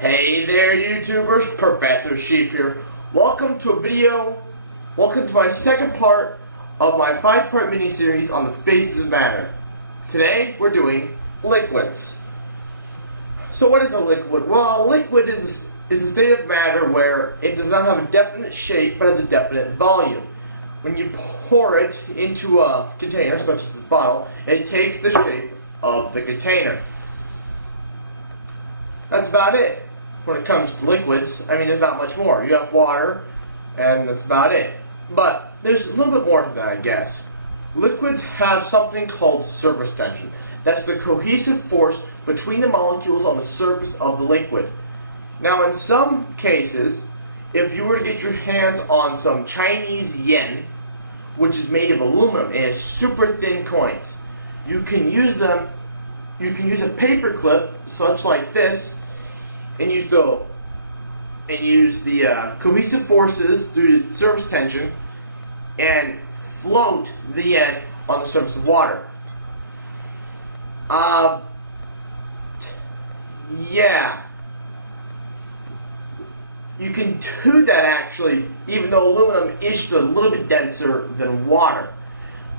Hey there YouTubers, Professor Sheep here. Welcome to my second part of my 5-part mini-series on the faces of matter. Today we're doing liquids. So what is a liquid? Well, a liquid is a state of matter where it does not have a definite shape but has a definite volume. When you pour it into a container, such as this bottle, it takes the shape of the container. That's about it. When it comes to liquids, I mean, there's not much more. You have water, and that's about it. But there's a little bit more to that, I guess. Liquids have something called surface tension. That's the cohesive force between the molecules on the surface of the liquid. Now, in some cases, if you were to get your hands on some Chinese yen, which is made of aluminum and is super thin coins, you can use them. You can use a paper clip, such like this, and use the cohesive forces due to surface tension and float the end on the surface of water. Yeah. You can do that actually, even though aluminum is just a little bit denser than water.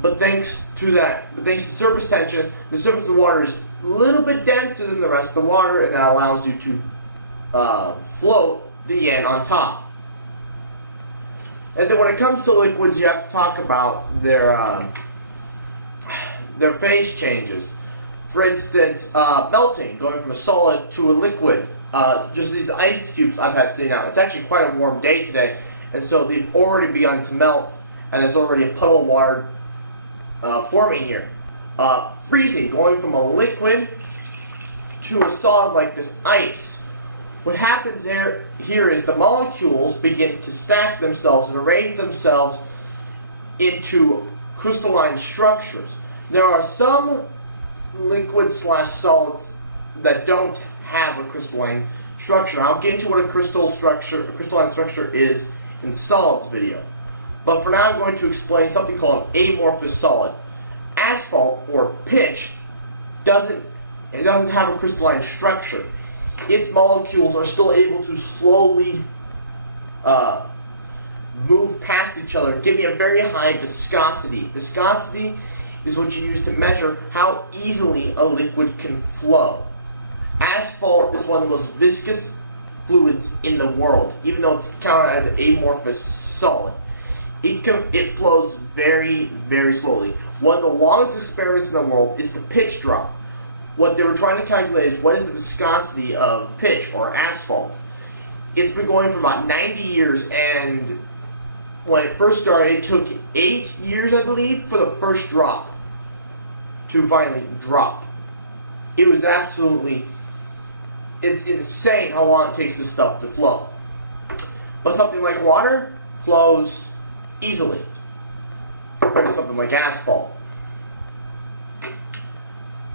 But thanks to surface tension, the surface of the water is a little bit denser than the rest of the water, and that allows you to float the end on top. And then when it comes to liquids, you have to talk about their phase changes. For instance, melting, going from a solid to a liquid. Just these ice cubes I've had sitting out. It's actually quite a warm day today, and so they've already begun to melt, and there's already a puddle of water forming here. Freezing, going from a liquid to a solid like this ice. What happens here is the molecules begin to stack themselves and arrange themselves into crystalline structures. There are some liquid/solids that don't have a crystalline structure. I'll get into what a crystalline structure is in the solids video. But for now, I'm going to explain something called an amorphous solid. Asphalt, or pitch, doesn't have a crystalline structure. Its molecules are still able to slowly move past each other, giving a very high viscosity. Viscosity is what you use to measure how easily a liquid can flow. Asphalt is one of the most viscous fluids in the world, even though it's counted as an amorphous solid. It flows very, very slowly. One of the longest experiments in the world is the pitch drop. What they were trying to calculate is what is the viscosity of pitch, or asphalt. It's been going for about 90 years, and when it first started, it took 8 years, I believe, for the first drop to finally drop. It was it's insane how long it takes this stuff to flow. But something like water flows easily compared to something like asphalt.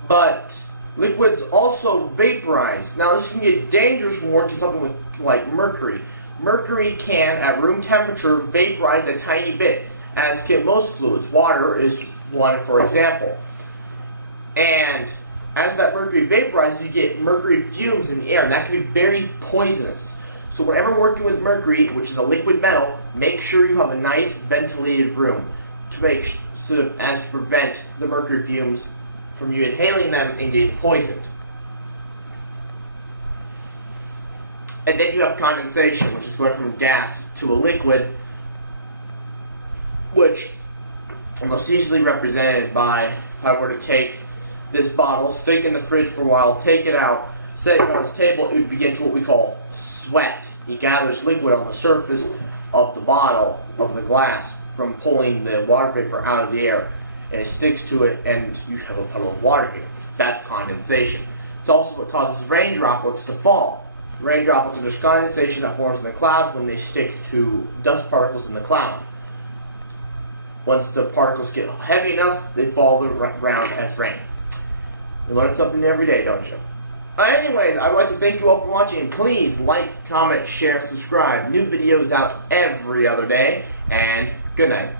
But liquids also vaporize. Now this can get dangerous when working something like mercury. Mercury can, at room temperature, vaporize a tiny bit, as can most fluids. Water is one, for example. And as that mercury vaporizes, you get mercury fumes in the air, and that can be very poisonous. So whenever working with mercury, which is a liquid metal, make sure you have a nice ventilated room as to prevent the mercury fumes from you inhaling them and getting poisoned. And then you have condensation, which is going from a gas to a liquid, which is most easily represented by, if I were to take this bottle, stick it in the fridge for a while, take it out, set it on this table, it would begin to what we call sweat. It gathers liquid on the surface of the bottle, of the glass, from pulling the water vapor out of the air, and it sticks to it, and you have a puddle of water here. That's condensation. It's also what causes rain droplets to fall. Rain droplets are just condensation that forms in the cloud when they stick to dust particles in the cloud. Once the particles get heavy enough, they fall to the ground as rain. You learn something every day, don't you? Anyways, I would like to thank you all for watching. Please like, comment, share, subscribe. New videos out every other day, and good night.